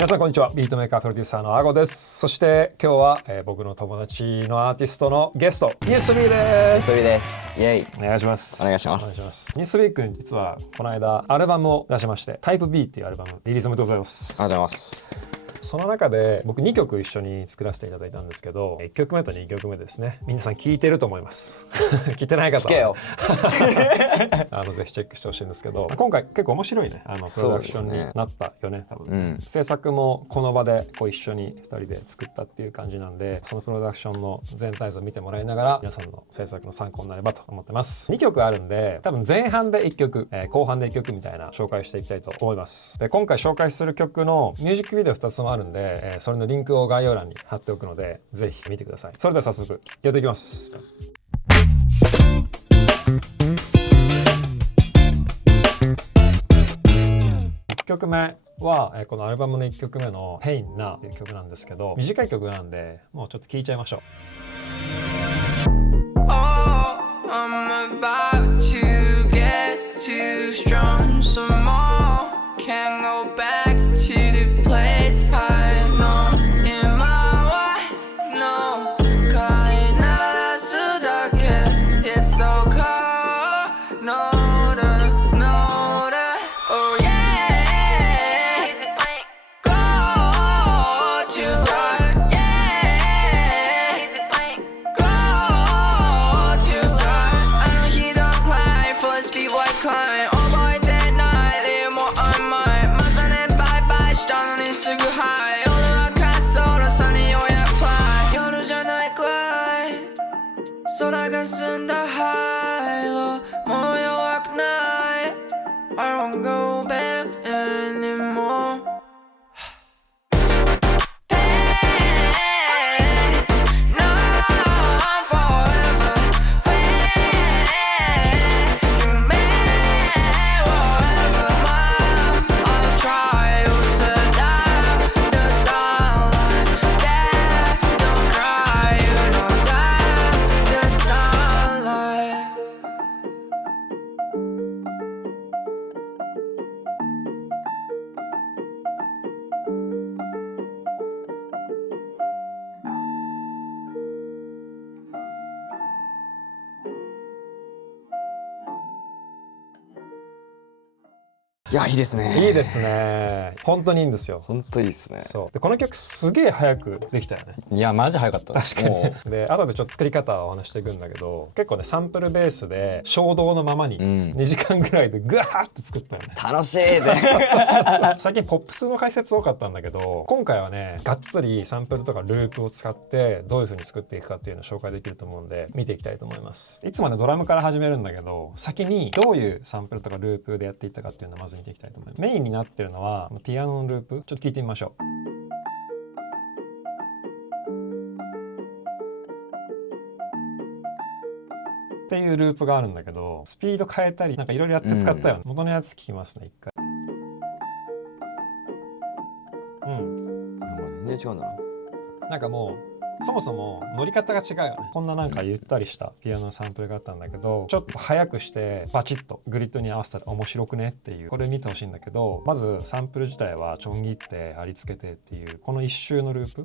皆さんこんにちは。ビートメーカープロデューサーのアゴです。そして今日は、僕の友達のアーティストのゲストニュースビーです。ニュースビーです。イエイ。お願いします。お願いします。ニュースビー君実はこの間アルバムを出しまして、タイプ B っていうアルバムリリースおめでとうございます。ありがとうございます。その中で僕2曲一緒に作らせていただいたんですけど、1曲目と2曲目ですね。皆さん聞いてると思います聞いてない方は聞けよぜひチェックしてほしいんですけど、今回結構面白いねプロダクションになったよね多分、制作もこの場でこう一緒に2人で作ったっていう感じなんで、そのプロダクションの全体像を見てもらいながら皆さんの制作の参考になればと思ってます。2曲あるんで多分前半で1曲、後半で1曲みたいな紹介していきたいと思います。で今回紹介する曲のミュージックビデオ2つもあるんで、それのリンクを概要欄に貼っておくのでぜひ見てください。それでは早速やっていきます。1曲目はこのアルバムの1曲目の「Pain Na」っていう曲なんですけど、短い曲なんでもうちょっと聴いちゃいましょう。空が澄んだ灰色もう弱くない I won't go back anymoreいや、いいですね。いいですね。本当にいいんですよ。本当いいですね。そうでこの曲すげえ早くできたよね。いやマジ早かった。確かにで後でちょっと作り方をお話していくんだけど、結構ねサンプルベースで衝動のままに2時間ぐらいでグワーって作ったよね。楽しいで最近ポップスの解説多かったんだけど、今回はねがっつりサンプルとかループを使ってどういう風に作っていくかっていうのを紹介できると思うんで見ていきたいと思います。いつもねドラムから始めるんだけど、先にどういうサンプルとかループでやっていったかっていうのをまず見ていきたいと思います。メインになってるのはピアノのループ、ちょっと聞いてみましょう。っていうループがあるんだけど、スピード変えたりなんかいろいろやって使ったよね。元のやつ聞きますね一回。全然違うんだな。なんかもうそもそも乗り方が違うよね。こんななんかゆったりしたピアノのサンプルがあったんだけど、ちょっと速くしてバチッとグリッドに合わせたら面白くねっていう、これ見てほしいんだけど、まずサンプル自体はちょん切って貼り付けてっていうこの一周のループ、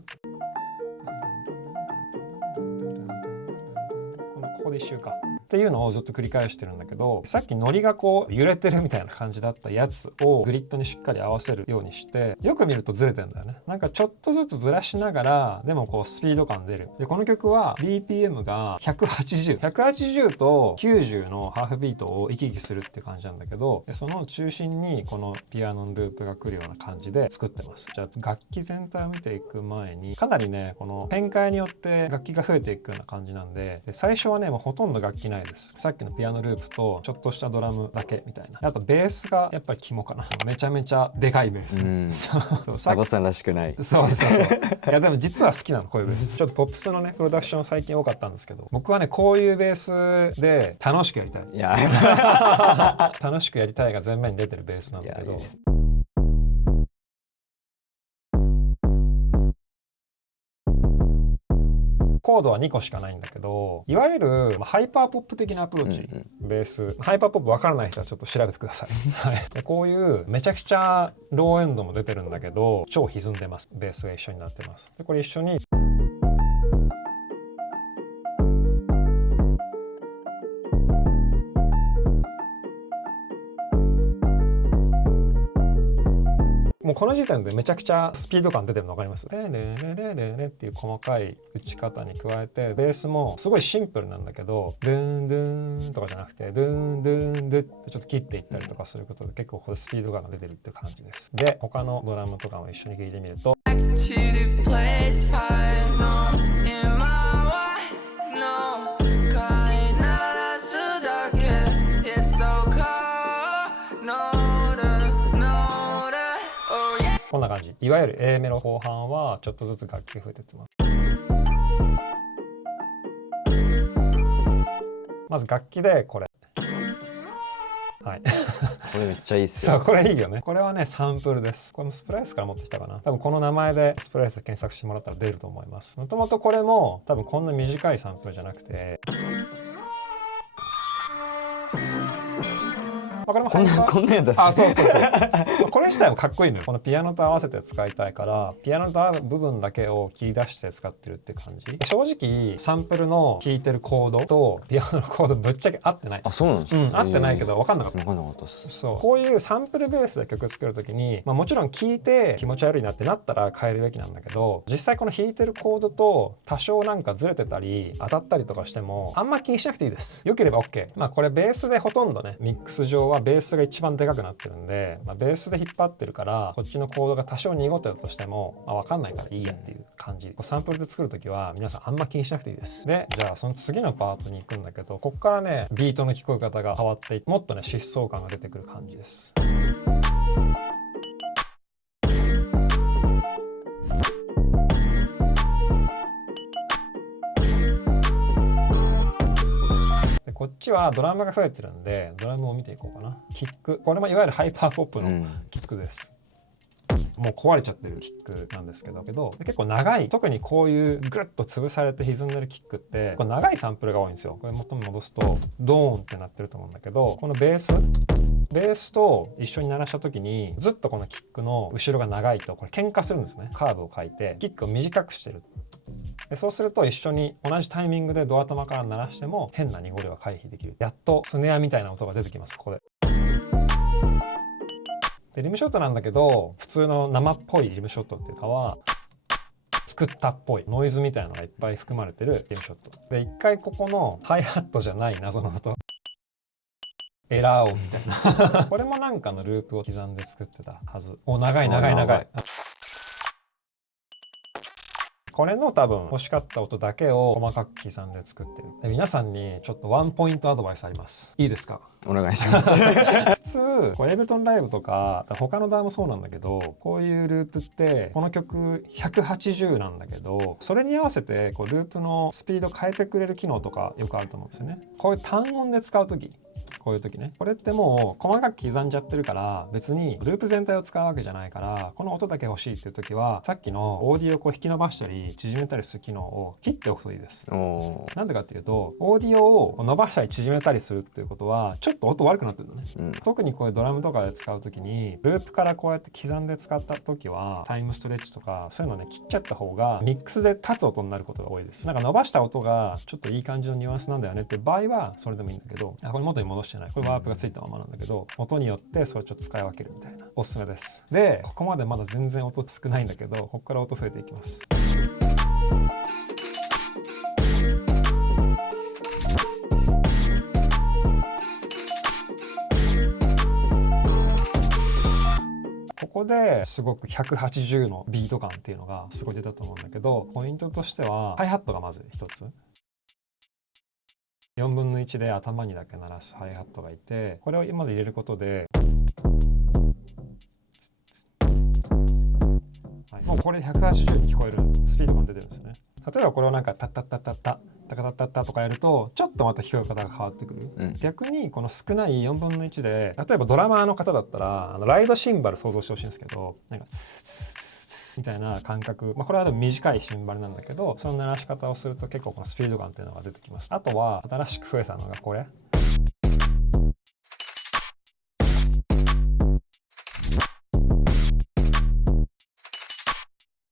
ここで一周かっていうのをずっと繰り返してるんだけど、さっきノリがこう揺れてるみたいな感じだったやつをグリッドにしっかり合わせるようにして、よく見るとずれてんだよね。なんかちょっとずつずらしながらでもこうスピード感出る。でこの曲は BPM が180と90のハーフビートを行き来するっていう感じなんだけど、でその中心にこのピアノのループが来るような感じで作ってます。じゃあ楽器全体を見ていく前に、かなりねこの展開によって楽器が増えていくような感じなんで、最初はねもうほとんど楽器ないです。さっきのピアノループとちょっとしたドラムだけみたいな。あとベースがやっぱり肝かな。めちゃめちゃでかいベース。アゴさんらしくない。そういやでも実は好きなのこういうベース。ちょっとポップスのねプロダクション最近多かったんですけど、僕はねこういうベースで楽しくやりたい。いや楽しくやりたいが前面に出てるベースなんだけど。コードは2個しかないんだけど、いわゆるハイパーポップ的なアプローチ、ベースハイパーポップ分からない人はちょっと調べてください、はい、でこういうめちゃくちゃローエンドも出てるんだけど超歪んでます。ベースが一緒になってます。でこれ一緒にもうこの時点でめちゃくちゃスピード感出てるの分かります？レレレレレレっていう細かい打ち方に加えて、ベースもすごいシンプルなんだけど、ドゥンドゥンとかじゃなくてドゥンドゥンドゥってちょっと切っていったりとかすることで結構ここでスピード感が出てるっていう感じです。で他のドラムとかも一緒に聴いてみると、こんな感じ。いわゆる A メロ後半はちょっとずつ楽器が増えてってます。まず楽器でこれ、はいこれめっちゃいいっすそうよ。これいいよね。これはねサンプルです。これもスプライスから持ってきたかな。多分この名前でスプライスで検索してもらったら出ると思います。もともとこれも多分こんな短いサンプルじゃなくて、これもこんなやつですね。あ、そうそうそうこれ自体もかっこいいのよ。このピアノと合わせて使いたいから、ピアノと合う部分だけを切り出して使ってるって感じ。正直サンプルの弾いてるコードとピアノのコードぶっちゃけ合ってない。あ、そうなんですか。合ってないけど分かんなかった。分かんなかったっす。そうこういうサンプルベースで曲作る時に、もちろん聴いて気持ち悪いなってなったら変えるべきなんだけど、実際この弾いてるコードと多少なんかずれてたり当たったりとかしてもあんま気にしなくていいです。良ければ OK。これベースでほとんどね、ミックス上はベースが一番でかくなってるんで、ベースで引っ張ってるからこっちのコードが多少濁ってたとしても、分かんないからいいやっていう感じ。サンプルで作る時は皆さんあんま気にしなくていいです。でじゃあその次のパートに行くんだけど、こっからねビートの聞こえ方が変わっていって、もっとね疾走感が出てくる感じです。こっちはドラムが増えてるんで、ドラムを見ていこうかな。キック、これもいわゆるハイパーポップのキックです。もう壊れちゃってるキックなんですけど、結構長い、特にこういうグッと潰されて歪んでるキックって結構長いサンプルが多いんですよ。これ元に戻すとドーンってなってると思うんだけど、このベースと一緒に鳴らした時にずっとこのキックの後ろが長いとこれ喧嘩するんですね。カーブを書いてキックを短くしてる。でそうすると一緒に同じタイミングでドア頭から鳴らしても変な濁りは回避できる。やっとスネアみたいな音が出てきます。ここでリムショットなんだけど、普通の生っぽいリムショットっていうかは作ったっぽいノイズみたいなのがいっぱい含まれてるリムショットで、一回ここのハイハットじゃない謎の音エラー音みたいなこれもなんかのループを刻んで作ってたはず。長い。これの多分欲しかった音だけを細かく刻んで作ってる。で皆さんにちょっとワンポイントアドバイスあります。いいですか？お願いします普通こうエイブルトンライブとか他のダーもそうなんだけど、こういうループってこの曲180なんだけど、それに合わせてこうループのスピード変えてくれる機能とかよくあると思うんですよね。こういう単音で使う時、こういう時ね、これってもう細かく刻んじゃってるから別にループ全体を使うわけじゃないから、この音だけ欲しいっていう時はさっきのオーディオをこう引き伸ばしたり縮めたりする機能を切っておくといいです。なんでかっていうと、オーディオを伸ばしたり縮めたりするっていうことはちょっと音悪くなってるのね、特にこういうドラムとかで使う時にループからこうやって刻んで使った時はタイムストレッチとかそういうのね切っちゃった方がミックスで立つ音になることが多いです。なんか伸ばした音がちょっといい感じのニュアンスなんだよねっていう場合はそれでもいいんだけど、これ元に戻してない、これワープがついたままなんだけど、音によってそれをちょっと使い分けるみたいな、おすすめです。でここまでまだ全然音少ないんだけど、ここから音増えていきます。ここですごく180のビート感っていうのがすごい出たと思うんだけど、ポイントとしてはハイハットがまず一つ、4分の1で頭にだけ鳴らすハイハットがいて、これをまず入れることで、もうこれで180に聞こえるスピード感出てるんですよね。例えばこれをなんかタッタッタッタッタタカタッタッタとかやるとちょっとまた聞こえ方が変わってくる、逆にこの少ない4分の1で、例えばドラマーの方だったらライドシンバル想像してほしいんですけど、なんかツーツーツーツますみたいな感覚、これはでも短いシンバルなんだけど、その鳴らし方をすると結構このスピード感っていうのが出てきます。あとは新しく増えたのがこれ。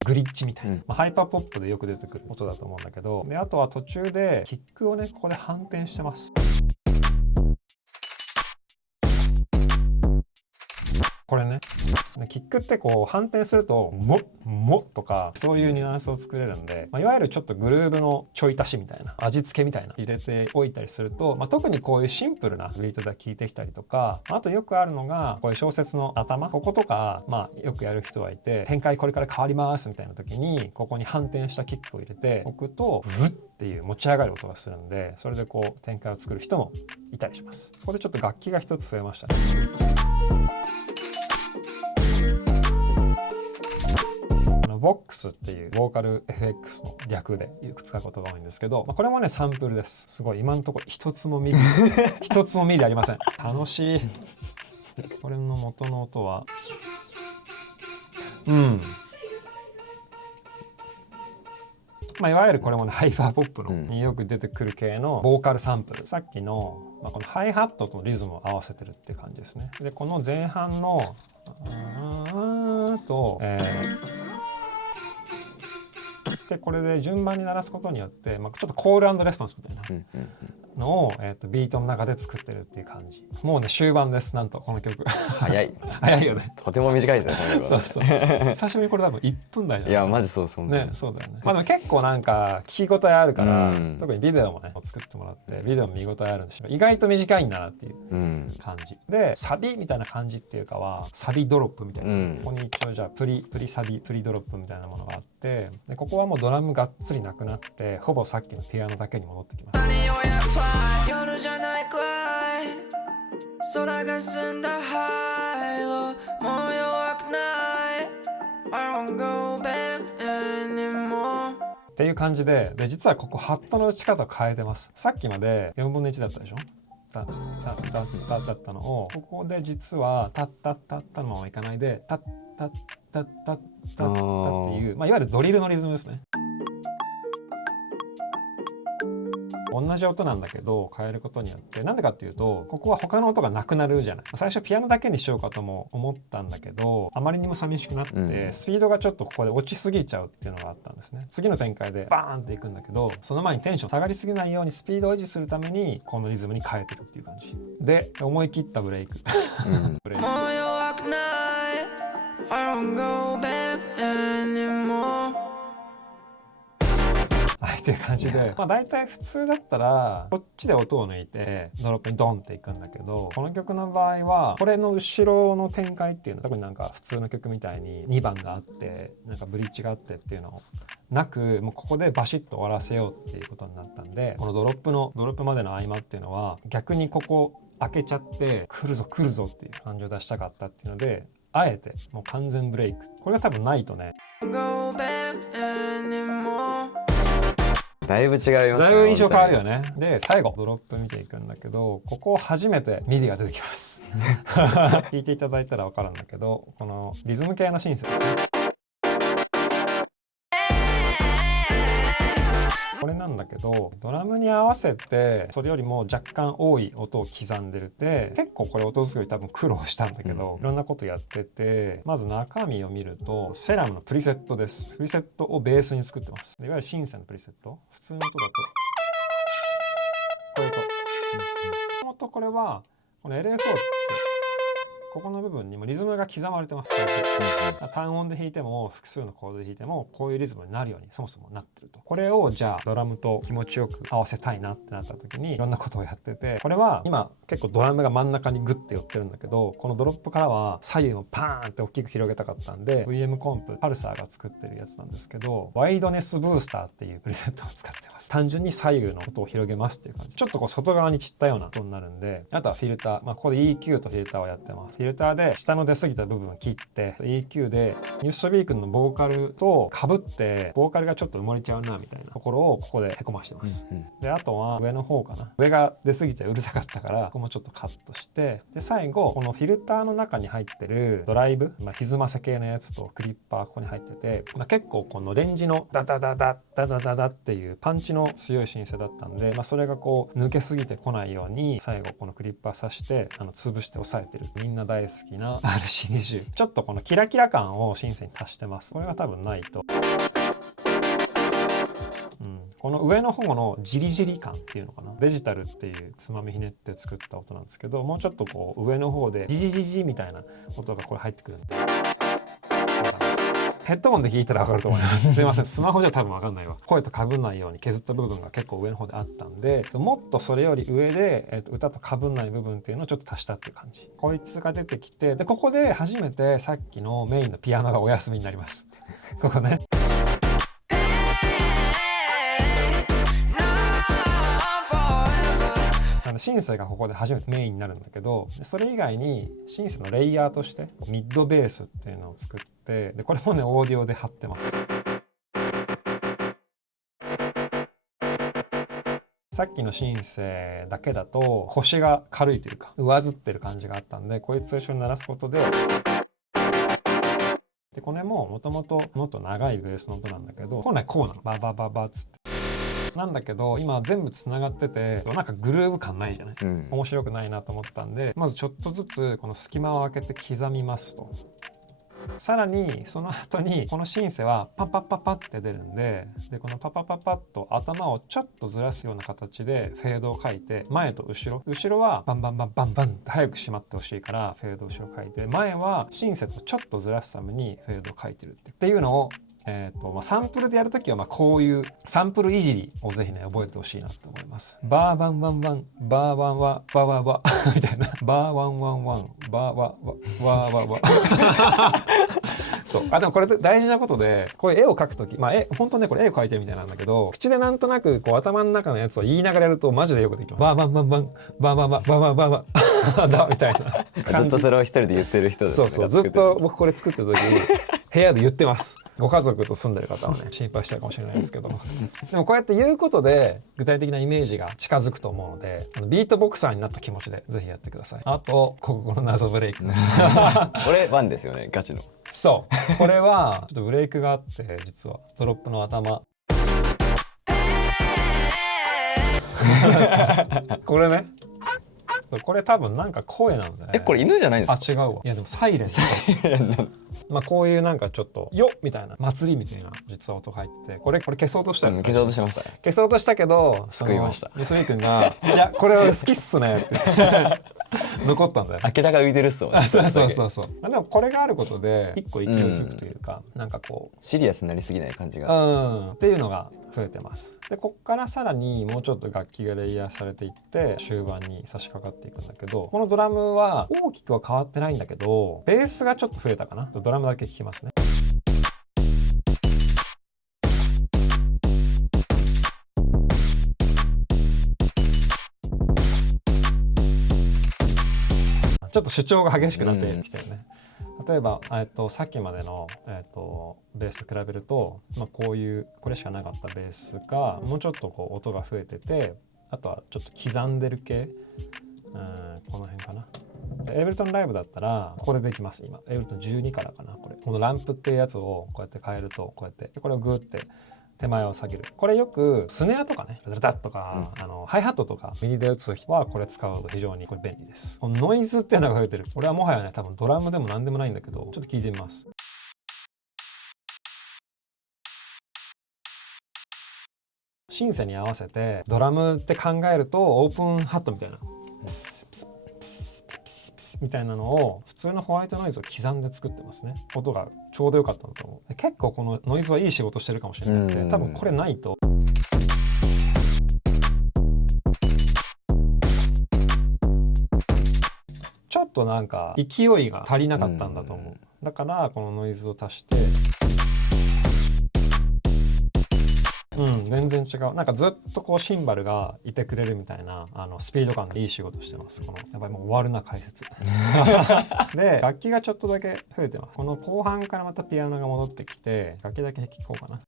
グリッチみたいな、ハイパーポップでよく出てくる音だと思うんだけど、であとは途中でキックをねここで反転してます。これね、キックってこう反転するともとかそういうニュアンスを作れるんで、いわゆるちょっとグルーヴのちょい足しみたいな、味付けみたいな入れておいたりすると、特にこういうシンプルなビートで聴いてきたりとか、あとよくあるのがこういう小説の頭こことか、よくやる人はいて、展開これから変わりますみたいな時にここに反転したキックを入れておくとブッっていう持ち上がる音がするんで、それでこう展開を作る人もいたりします。ここでちょっと楽器が一つ増えましたね。ボックスっていうボーカル FX の略でよく使うことが多いんですけど、これもねサンプルです。すごい今のところ一つもミディありません。楽しい。これの元の音はいわゆるこれもねハイパーポップのによく出てくる系のボーカルサンプル。さっきの、このハイハットとリズムを合わせてるっていう感じですね。でこの前半のでこれで順番に鳴らすことによって、ちょっとコール&レスポンスみたいなのを、ビートの中で作ってるっていう感じ。もうね終盤です。なんとこの曲早いよね。とても短いですねこれは。そう久しぶりにこれ多分1分台じゃない。いやマジそうね、そうだよね。でも結構なんか聞き応えあるから、特にビデオもね作ってもらってビデオも見応えあるんですけど、意外と短いんだなっていう感じ、でサビみたいな感じっていうかはサビドロップみたいな、ここに一応じゃあプリサビプリドロップみたいなものがあって、でここはもうドラムがっつりなくなってほぼさっきのピアノだけに戻ってきます。夜じゃないくらい空が澄んだ灰色、もう弱くない I won't go back anymore っていう感じで、実はここハットの打ち方を変えてます。さっきまで4分の1だったでしょ。タッタッタッタッだったのを、ここで実はタッタッタッタのままいかないでタッタッタッタッタッタっていう、いわゆるドリルのリズムですね。同じ音なんだけど変えることによって、なんでかっていうとここは他の音がなくなるじゃない。最初ピアノだけにしようかとも思ったんだけど、あまりにも寂しくなってスピードがちょっとここで落ちすぎちゃうっていうのがあったんですね。次の展開でバーンっていくんだけど、その前にテンション下がりすぎないようにスピードを維持するためにこのリズムに変えてるっていう感じで、思い切ったブレイクブレイク。もう弱くない I won't go back anymoreっていう感じで、大体普通だったらこっちで音を抜いてドロップにドンっていくんだけど、この曲の場合はこれの後ろの展開っていうのは特になんか普通の曲みたいに2番があってなんかブリッジがあってっていうのをなく、もうここでバシッと終わらせようっていうことになったんで、このドロップまでの合間っていうのは逆にここ開けちゃって来るぞっていう感じを出したかったっていうので、あえてもう完全ブレイク。これが多分ないとねだいぶ違いますね。だいぶ印象変わるよね。で最後ドロップ見ていくんだけど、ここ初めてミディが出てきます聞いていただいたら分かるんだけど、このリズム系のシンセですね。これなんだけど、ドラムに合わせてそれよりも若干多い音を刻んでるって、結構これ音作り多分苦労したんだけど、いろんなことやってて、まず中身を見るとセラムのプリセットです。プリセットをベースに作ってます。いわゆるシンセのプリセット、普通の音だとこういう音、もとこれはこの LA4 ってここの部分にもリズムが刻まれてます。単音で弾いても複数のコードで弾いてもこういうリズムになるようにそもそもなってると。これをじゃあドラムと気持ちよく合わせたいなってなった時にいろんなことをやってて、これは今結構ドラムが真ん中にグッて寄ってるんだけど、このドロップからは左右をパーンって大きく広げたかったんで VM コンプパルサーが作ってるやつなんですけど、ワイドネスブースターっていうプリセットを使ってます。単純に左右の音を広げますっていう感じ。ちょっとこう外側に散ったような音になるんで、あとはフィルター、ここで EQ とフィルターをやってます。フィルターで下の出過ぎた部分を切って EQ でニュースショビー君のボーカルとかぶってボーカルがちょっと埋もれちゃうなみたいなところをここでへこましてます。であとは上の方かな、上が出過ぎてうるさかったからここもちょっとカットして、で最後このフィルターの中に入ってるドライブ、歪ませ系のやつとクリッパーここに入ってて、結構このレンジのダダダダダダダダっていうパンチの強いシンセだったんで、それがこう抜けすぎてこないように最後このクリッパー刺して潰して押さえてるみんな大好きな RC20。 ちょっとこのキラキラ感をシンセに足してます。これが多分ないと、この上の方のジリジリ感っていうのかな、デジタルっていうつまみひねって作った音なんですけど、もうちょっとこう上の方でジジジジみたいな音がこれ入ってくるんで、ヘッドホンで聞いたら分かると思いますすいません、スマホじゃ多分分かんないわ。声と被んないように削った部分が結構上の方であったんで、もっとそれより上で、歌と被んない部分っていうのをちょっと足したっていう感じ。こいつが出てきて、でここで初めてさっきのメインのピアノがお休みになりますここね。シンセがここで初めてメインになるんだけど、それ以外にシンセのレイヤーとしてミッドベースっていうのを作って、でこれもねオーディオで貼ってます。さっきのシンセだけだと腰が軽いというか上ずってる感じがあったんで、こいつと一緒に鳴らすことで、でこれももともと長いベースの音なんだけど、本来こうなの、ババババっつってなんだけど、今全部つながっててなんかグルーヴ感ないじゃない、面白くないなと思ったんで、まずちょっとずつこの隙間を空けて刻みますと。さらにその後にこのシンセはパッパッパッパって出るんで、このパッパッパッパッと頭をちょっとずらすような形でフェードを書いて、前と後ろはバンバンバンバンバンって早く閉まってほしいからフェード後ろ書いて、前はシンセとちょっとずらすためにフェードを書いてるっていうのをサンプルでやるときはこういうサンプルいじりをぜひね覚えてほしいなと思います。バーバンワンワンバーワンワバワワみたいな、バーワンワンワンバーワワワワそうでもこれ大事なことで、こういう絵を描くとき、本当ねこれ絵を描いてるみたいなんだけど、口でなんとなくこう頭の中のやつを言いながらやるとマジでよくできます。バーバンバンバンバーバンバンバーバンバンバンだみたいなずっとそれを一人で言ってる人ですね。そうずっと僕これ作ってる時に部屋で言ってます。ご家族と住んでる方はね心配しちゃうかもしれないですけどもでもこうやって言うことで具体的なイメージが近づくと思うので、ビートボクサーになった気持ちでぜひやってください。あとこの謎ブレイクこれワンですよね、ガチの。そうこれはちょっとブレイクがあって、実はドロップの頭これね、これ多分なんか声なんだね。これ犬じゃないんですか？違うわ。いやでもサイレンこういうなんかちょっとよっみたいな祭りみたいな実は音が入ってて、これ消そうとしたよ、消そうとしましたね。消そうとしたけど救いました。ミスミ君がいやこれは好きっすねって残ったんだよ。明らか浮いてるっすもんね。そうでもこれがあることで一個勢いつくというか、なんかこうシリアスになりすぎない感じがっていうのが増えてます。でこっからさらにもうちょっと楽器がレイヤーされていって終盤に差し掛かっていくんだけど、このドラムは大きくは変わってないんだけど、ベースがちょっと増えたかな。ドラムだけ聴きますね。ちょっと主張が激しくなってきたよね。例えばさっきまでの、ベースと比べると、これしかなかったベースがもうちょっとこう音が増えてて、あとはちょっと刻んでる系、この辺かな。エイブルトンライブだったらこれできます。今エイブルトン12からかな。このランプっていうやつをこうやって変えると、こうやってこれをグーって手前を下げる。これよくスネアとかね、ダダッとか、ハイハットとかミディで打つ人はこれ使うと非常にこれ便利です。このノイズっていうのが増えてる。これはもはやね多分ドラムでも何でもないんだけど、ちょっと聞いてみます。シンセに合わせてドラムって考えるとオープンハットみたいなみたいなのを普通のホワイトノイズを刻んで作ってますね。音がちょうど良かったんだと思う。結構このノイズはいい仕事してるかもしれなくて、多分これないとちょっとなんか勢いが足りなかったんだと思う。だからこのノイズを足して全然然違う。なんかずっとこうシンバルがいてくれるみたいなスピード感でいい仕事してます。このやばいもう終わるな解説で楽器がちょっとだけ増えてます。この後半からまたピアノが戻ってきて楽器だけ聴こうかな。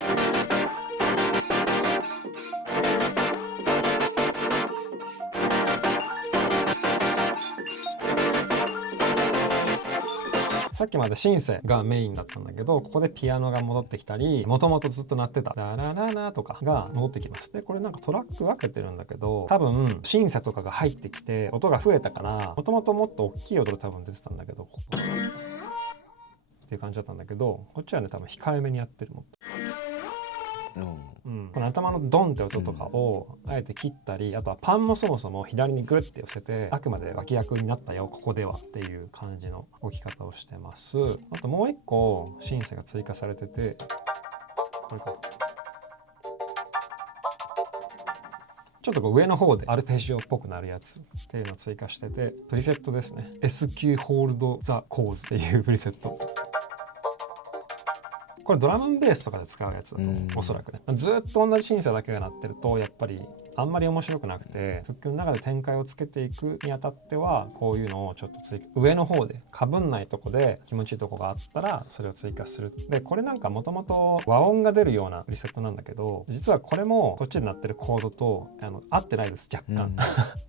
さっきまでシンセがメインだったんだけど、ここでピアノが戻ってきたり、もともとずっと鳴ってたララララとかが戻ってきます。でこれなんかトラック分けてるんだけど、多分シンセとかが入ってきて音が増えたから、もともともっと大きい音で多分出てたんだけど、っていう感じだったんだけど、こっちはね多分控えめにやってるもん。この頭のドンって音とかをあえて切ったり、あとはパンもそもそも左にグッて寄せて、あくまで脇役になったよここではっていう感じの置き方をしてます。あともう一個シンセが追加されてて、これか。ちょっとこう上の方でアルペジオっぽくなるやつっていうのを追加してて、プリセットですね。SQ Hold the Cause っていうプリセット。これドラムンベースとかで使うやつだと思う、おそらくね。ずっと同じシンセだけが鳴ってるとやっぱりあんまり面白くなくて、フックの中で展開をつけていくにあたってはこういうのをちょっと上の方でかぶんないとこで気持ちいいとこがあったらそれを追加する。でこれなんかもともと和音が出るようなリセットなんだけど、実はこれもこっちで鳴ってるコードと合ってないです、若干、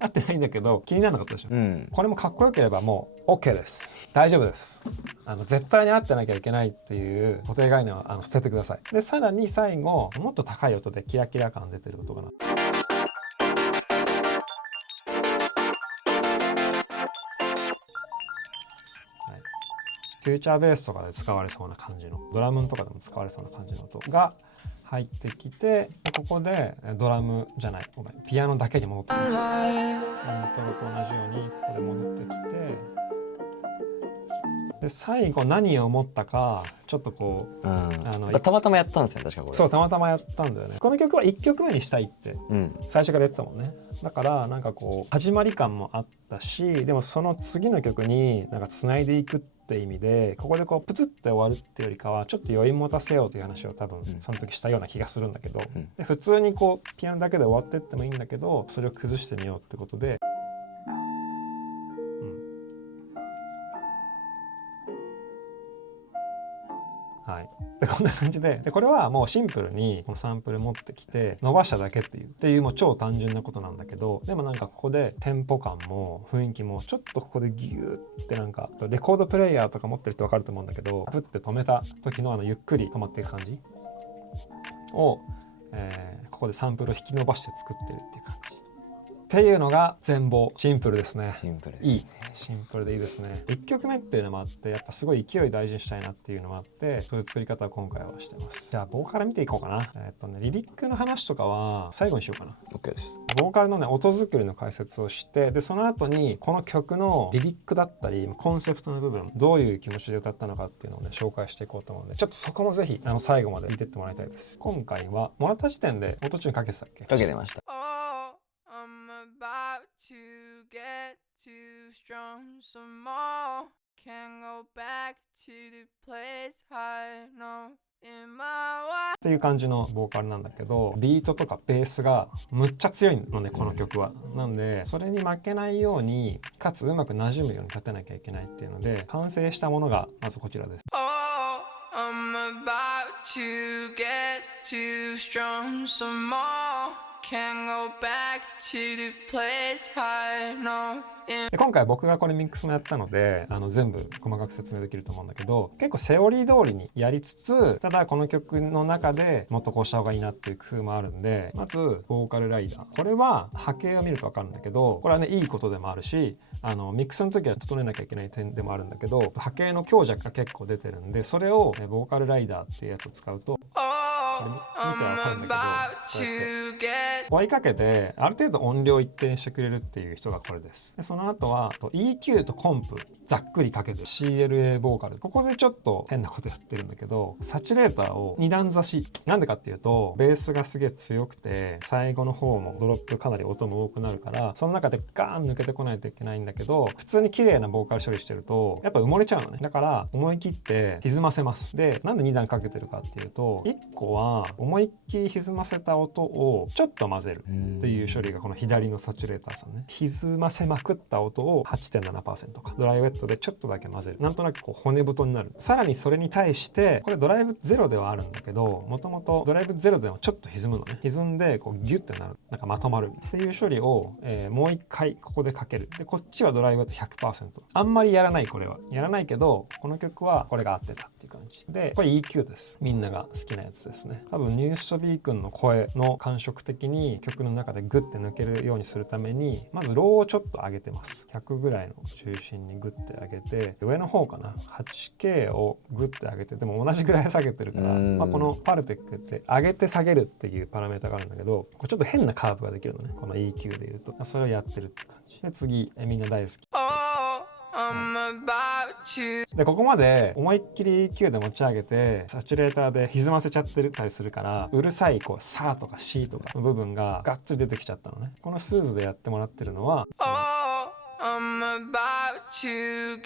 合ってないんだけど気にならなかったでしょ、これもかっこよければもう OK です、大丈夫です。絶対に合ってなきゃいけないっていう固定概念は捨ててください。でさらに最後もっと高い音でキラキラ感出てる音が鳴って、フューチャーベースとかで使われそうな感じの、ドラムとかでも使われそうな感じの音が入ってきて、ここでドラムじゃない、ごめん、ピアノだけに戻ってきます。イントロと同じようにここで戻ってきて、で最後何を思ったかちょっとこう、たまたまやったんですよ確かこれ。そうたまたまやったんだよね。この曲は1曲目にしたいって最初から言ってたもんね。だからなんかこう始まり感もあったし、でもその次の曲になんかつないでいくって意味で、ここでこうプツって終わるっていうよりかはちょっと余韻持たせようという話を多分その時したような気がするんだけど、で普通にこうピアノだけで終わってってもいいんだけど、それを崩してみようってことで。はい、でこんな感じで、これはもうシンプルにこのサンプル持ってきて伸ばしただけっていうもう超単純なことなんだけど、でもなんかここでテンポ感も雰囲気もちょっとここでギューってなんかレコードプレイヤーとか持ってる人分かると思うんだけど、プッて止めた時のゆっくり止まっていく感じを、ここでサンプルを引き伸ばして作ってるっていう感じっていうのが全貌。シンプルですね。シンプルですね。いいシンプルでいいですね。1曲目っていうのもあって、やっぱすごい勢い大事にしたいなっていうのもあって、そういう作り方を今回はしてます。じゃあボーカル見ていこうかな。リリックの話とかは最後にしようかな。 OK です。ボーカルのね音作りの解説をして、でその後にこの曲のリリックだったりコンセプトの部分、どういう気持ちで歌ったのかっていうのをね紹介していこうと思うので、ちょっとそこもぜひ最後まで見てってもらいたいです。今回はもらった時点で音中にかけてたっけ？かけてました。About to get too strong some more. Can't go back to the place I know in my way. っていう感じのボーカルなんだけど、ビートとかベースがむっちゃ強いのねこの曲は。なんでそれに負けないようにかつうまく馴染むように立てなきゃいけないっていうので、完成したものがまずこちらです。Oh, I'm about to get too strong some more.Can't go back to the place I know. で今回僕がこれミックスもやったので全部細かく説明できると思うんだけど、結構セオリー通りにやりつつ、ただこの曲の中でもっとこうした方がいいなっていう工夫もあるんで、まずボーカルライダー、これは波形を見ると分かるんだけど、これはねいいことでもあるし、ミックスの時は整えなきゃいけない点でもあるんだけど、波形の強弱が結構出てるんで、それをボーカルライダーっていうやつを使うと、見ては分かるんだけど、追いかけてある程度音量一定にしてくれるっていう人がこれです。でその後はEQ とコンプざっくりかけて CLA ボーカル、ここでちょっと変なことやってるんだけど、サチュレーターを2段差し、なんでかっていうとベースがすげえ強くて最後の方もドロップかなり音も多くなるから、その中でガーン抜けてこないといけないんだけど、普通に綺麗なボーカル処理してるとやっぱ埋もれちゃうのね。だから思い切って歪ませます。でなんで2段かけてるかっていうと、1個は思いっきり歪ませた音をちょっと混ぜるっていう処理がこの左のサチュレーターさんね。歪ませまくった音を 8.7% かドライウェットでちょっとだけ混ぜる。なんとなくこう骨太になる。さらにそれに対してこれドライブゼロではあるんだけど、もともとドライブゼロでもちょっと歪むのね。歪んでこうギュッてなる、なんかまとまるっていう処理を、もう一回ここでかける。でこっちはドライブウェット 100%。あんまりやらない、これはやらないけど、この曲はこれが合ってたっていう感じで、これ EQ です。みんなが好きなやつですね。多分ニューストビー君の声の感触的に曲の中でグッて抜けるようにするために、まずローをちょっと上げてます。100ぐらいの中心にグッて上げて、上の方かな 8K をグッて上げて、でも同じぐらい下げてるから、まあ、このパルテックって上げて下げるっていうパラメータがあるんだけど、これちょっと変なカーブができるのね、この EQ でいうと。それをやってるって感じで、次みんな大好きで、ここまで思いっきり EQ で持ち上げてサチュレーターで歪ませちゃってたりするから、うるさいこうサーとかシーとかの部分ががっつり出てきちゃったのね。このスーズでやってもらってるのは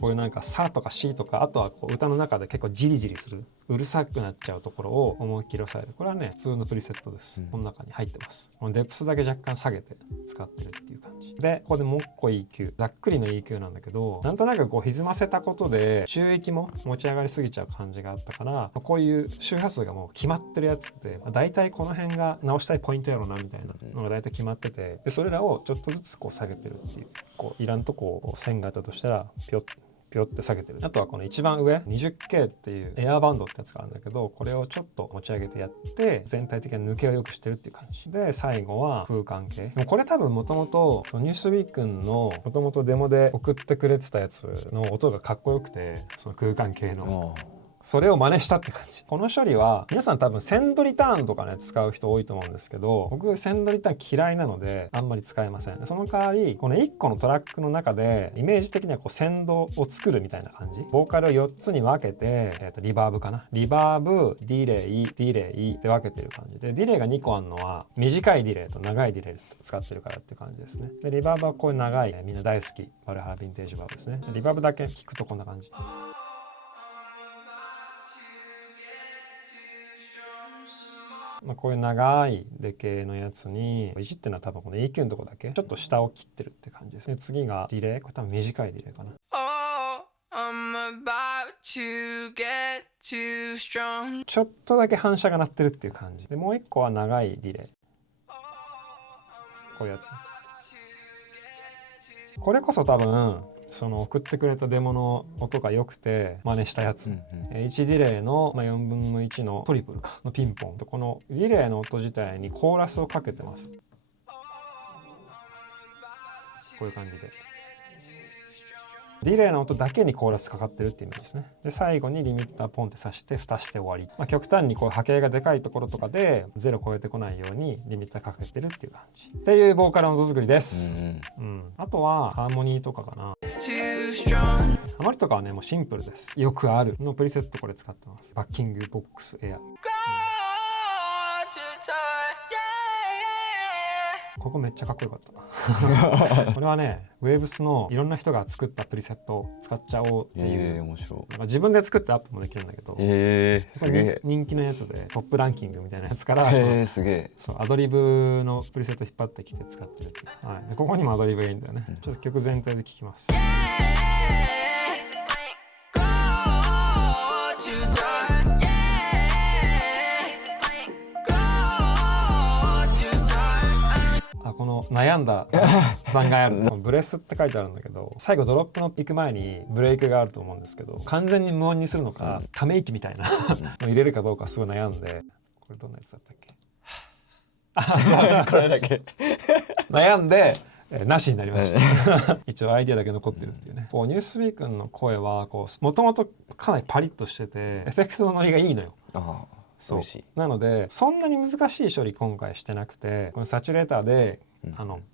こういうなんかサとかシとか、あとはこう歌の中で結構ジリジリする、うるさくなっちゃうところを思いっきり抑える。これはね普通のプリセットです。この中に入ってます。このデプスだけ若干下げて使ってるっていう感じで、ここでもう一個 EQ、 ざっくりの EQ なんだけど、なんとなくこう歪ませたことで中域も持ち上がりすぎちゃう感じがあったから、こういう周波数がもう決まってるやつって、だいたいこの辺が直したいポイントやろうなみたいなのがだいたい決まってて、でそれらをちょっとずつこう下げてるっていう、こういらんとこを線があったとしたらピョッピョって下げてる。あとはこの一番上 20K っていうエアーバンドってやつがあるんだけど、これをちょっと持ち上げてやって全体的な抜けを良くしてるっていう感じで、最後は空間系。もうこれ多分もともとニュースウィークンのもともとデモで送ってくれてたやつの音がかっこよくて、その空間系のそれを真似したって感じ。この処理は皆さん多分センドリターンとかね使う人多いと思うんですけど、僕センドリターン嫌いなのであんまり使えません。その代わりこの1個のトラックの中でイメージ的にはこうセンドを作るみたいな感じ。ボーカルを4つに分けて、リバーブかな、リバーブ、ディレイ、ディレイって分けてる感じで、ディレイが2個あるのは短いディレイと長いディレイ使ってるからっていう感じですね。でリバーブはこういう長い、みんな大好きバルハラヴィンテージバーブですね。リバーブだけ聞くとこんな感じ。こういう長いデケのやつにいじってるのは多分この EQ のとこだけちょっと下を切ってるって感じですね。次がディレイ、これ多分短いディレイかな。ちょっとだけ反射が鳴ってるっていう感じで、もう一個は長いディレイ、こういうやつ。これこそ多分その送ってくれたデモの音が良くて真似したやつ、1ディレイの、4分の1のトリプルかのピンポンと、このディレイの音自体にコーラスをかけてます。こういう感じでディレイの音だけにコーラスかかってるっていうイメージですね。で最後にリミッターポンって挿して蓋して終わり。極端にこう波形がでかいところとかで0超えてこないようにリミッターかけてるっていう感じっていうボーカルの音作りです。あとはハーモニーとかかな。ハモリとかはねもうシンプルです。よくあるのプリセットこれ使ってます。バッキングボックスエア、ここめっちゃかっこよかったこれはねウェーブスのいろんな人が作ったプリセットを使っちゃおうっていう、面白い。なんか自分で作ってアップもできるんだけど、すげえ人気のやつでトップランキングみたいなやつからすげえそうアドリブのプリセット引っ張ってきて使ってるっていう、はい、でここにもアドリブがいいんだよね。ちょっと曲全体で聴きます。この悩んだ残骸あるブレスって書いてあるんだけど、最後ドロップの行く前にブレイクがあると思うんですけど、完全に無音にするのか、ため息みたいなの入れるかどうかすごい悩んで、これどんなやつだったっけこれだけ悩んでなしになりました一応アイディアだけ残ってるっていうね。こうニュースウィークの声はもともとかなりパリッとしててエフェクトのノリがいいのよ。そうなのでそんなに難しい処理今回してなくて、このサチュレーターで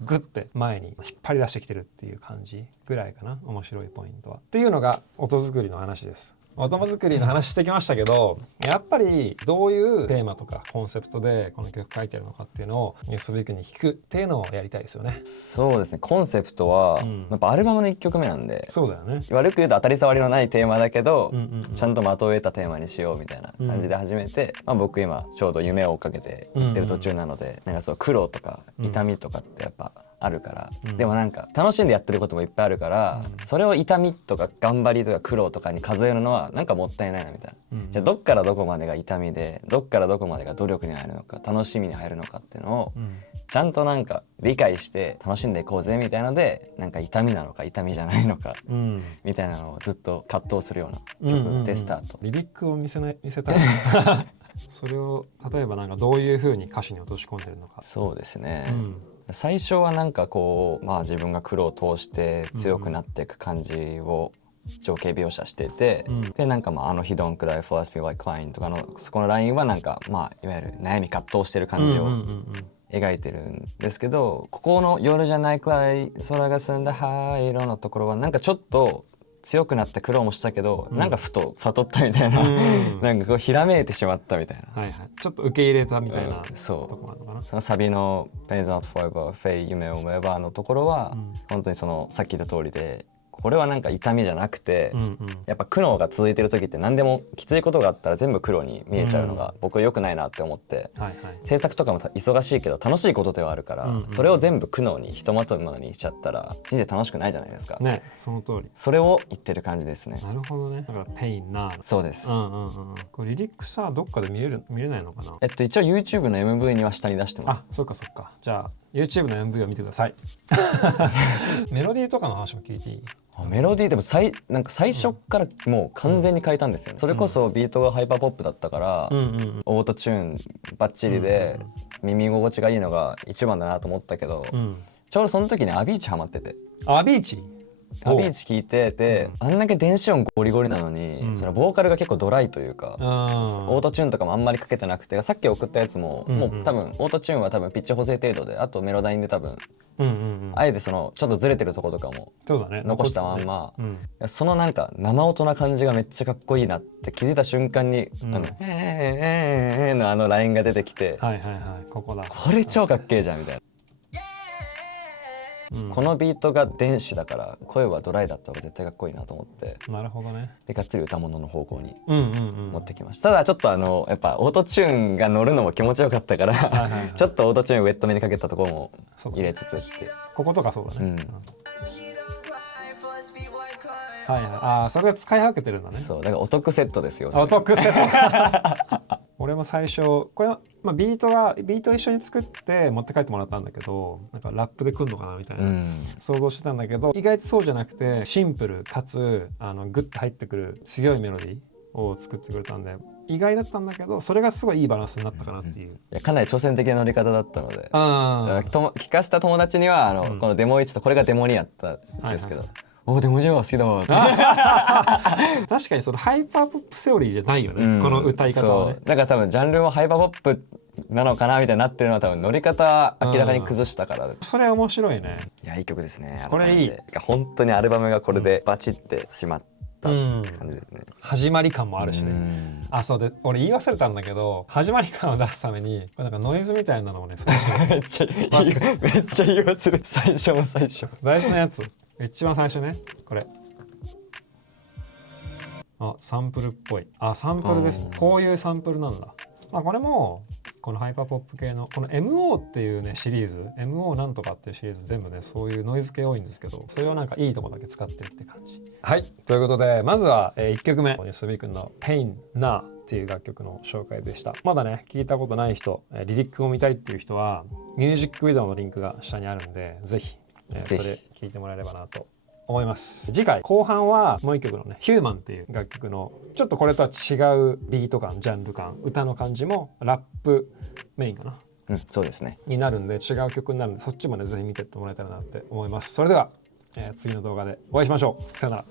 グッて前に引っ張り出してきてるっていう感じぐらいかな、面白いポイントは。っていうのが音作りの話です。音作りの話してきましたけど、やっぱりどういうテーマとかコンセプトでこの曲書いてるのかっていうのをニュースウィークに聞くっていうのをやりたいですよね。そうですね、コンセプトは、やっぱアルバムの1曲目なんで、そうだよね。悪く言うと当たり障りのないテーマだけど、うんうんうん、ちゃんと的を得たテーマにしようみたいな感じで始めて、僕今ちょうど夢を追っかけて行ってる途中なので、なんかそう苦労とか痛みとかってやっぱあるから、でもなんか楽しんでやってることもいっぱいあるから、それを痛みとか頑張りとか苦労とかに数えるのはなんかもったいないなみたいな、じゃあどっからどこまでが痛みでどっからどこまでが努力に入るのか楽しみに入るのかっていうのをちゃんとなんか理解して楽しんでいこうぜみたいなので、なんか痛みなのか痛みじゃないのかみたいなのをずっと葛藤するような曲でスタート。リリックを見せたいそれを例えばなんかどういう風に歌詞に落とし込んでるのか。そうですね、最初はなんかこう、自分が苦労を通して強くなっていく感じを情景描写してて、でなんかあの日どんくらい philosophy like Klein とかのそこのラインはなんかいわゆる悩み葛藤してる感じを描いてるんですけど、ここの夜じゃないくらい空が澄んだ灰色のところはなんかちょっと強くなって苦労もしたけど、なんかふと悟ったみたいな、なんかこうひらめいてしまったみたいな、はいはい、ちょっと受け入れたみたいな、そうとこなのかな。そのサビの Pain's not forever, Fate 夢を思えばのところは、本当にそのさっき言った通りで、これはなんか痛みじゃなくて、やっぱ苦悩が続いてる時って何でもきついことがあったら全部苦労に見えちゃうのが僕は良くないなって思って、制作とかも忙しいけど楽しいことではあるから、それを全部苦悩にひとまとめにしちゃったら人生楽しくないじゃないですかね。その通り。それを言ってる感じですね。なるほどね。だからペインな。そうです。これリリックさどっかで見れないのかな。一応 YouTube の MV には下に出してます。あ、そうかそうか。じゃあ YouTube の MV を見てください。メロディーとかの話も聞いていい？メロディーでもなんか最初からもう完全に変えたんですよね。それこそビートがハイパーポップだったから、オートチューンバッチリで耳心地がいいのが一番だなと思ったけど、ちょうどその時にアビーチハマってて。アビーチ聞いてて、あんだけ電子音ゴリゴリなのに、そのボーカルが結構ドライというか、オートチューンとかもあんまりかけてなくて、さっき送ったやつも、もう多分オートチューンは多分ピッチ補正程度で、あとメロダインで多分、あえてそのちょっとずれてるとことかも残したまんま、そのなんか生音な感じがめっちゃかっこいいなって気づいた瞬間に、のあのラインが出てきて、これ超かっけえじゃんみたいな。このビートが電子だから声はドライだった方が絶対かっこいいなと思って、なるほどね。でがっつり歌物の方向に持ってきました。ただちょっとやっぱオートチューンが乗るのも気持ちよかったからちょっとオートチューンウェットめにかけたところも入れつつってこことかそうだね。ああ、それで使い分けてるんだね。そうだからお得セットですよ。お得セット俺も最初これ、ビート一緒に作って持って帰ってもらったんだけど、なんかラップでくんのかなみたいな、想像してたんだけど、意外とそうじゃなくてシンプルかつグッと入ってくる強いメロディーを作ってくれたんで意外だったんだけど、それがすごいいいバランスになったかなっていう、いやかなり挑戦的な乗り方だったので、聞かせた友達にはこのデモ1とこれがデモ2やったんですけど、デモ1は好きだわって確かにそのハイパーポップセオリーじゃないよね、この歌い方はね。だから多分ジャンルもハイパーポップなのかなみたいになってるのは多分乗り方明らかに崩したからで、それ面白いね。いやいい曲ですね。これいい。本当にアルバムがこれでバチってしまったって感じですね。始まり感もあるしね。そうで俺言い忘れたんだけど、始まり感を出すためにこれなんかノイズみたいなのをねめっちゃ言い忘れ最初の最初大事なやつ一番最初ね、これサンプルっぽい。サンプルですね。こういうサンプルなんだ。これもこのハイパーポップ系のこの MO っていうねシリーズ MO なんとかっていうシリーズ全部ねそういうノイズ系多いんですけど、それはなんかいいとこだけ使ってるって感じ。はい、ということでまずは1曲目ニュースウィークの Pain Na っていう楽曲の紹介でした。まだね聞いたことない人、リリックを見たいっていう人はミュージックビデオのリンクが下にあるんでぜひそれ聞いてもらえればなと思います。次回後半はもう一曲のねヒューマンっていう楽曲のちょっとこれとは違うビート感ジャンル感歌の感じもラップメインかな、そうですねになるんで違う曲になるんでそっちもねぜひ見てってもらえたらなって思います。それでは、次の動画でお会いしましょう。さよなら。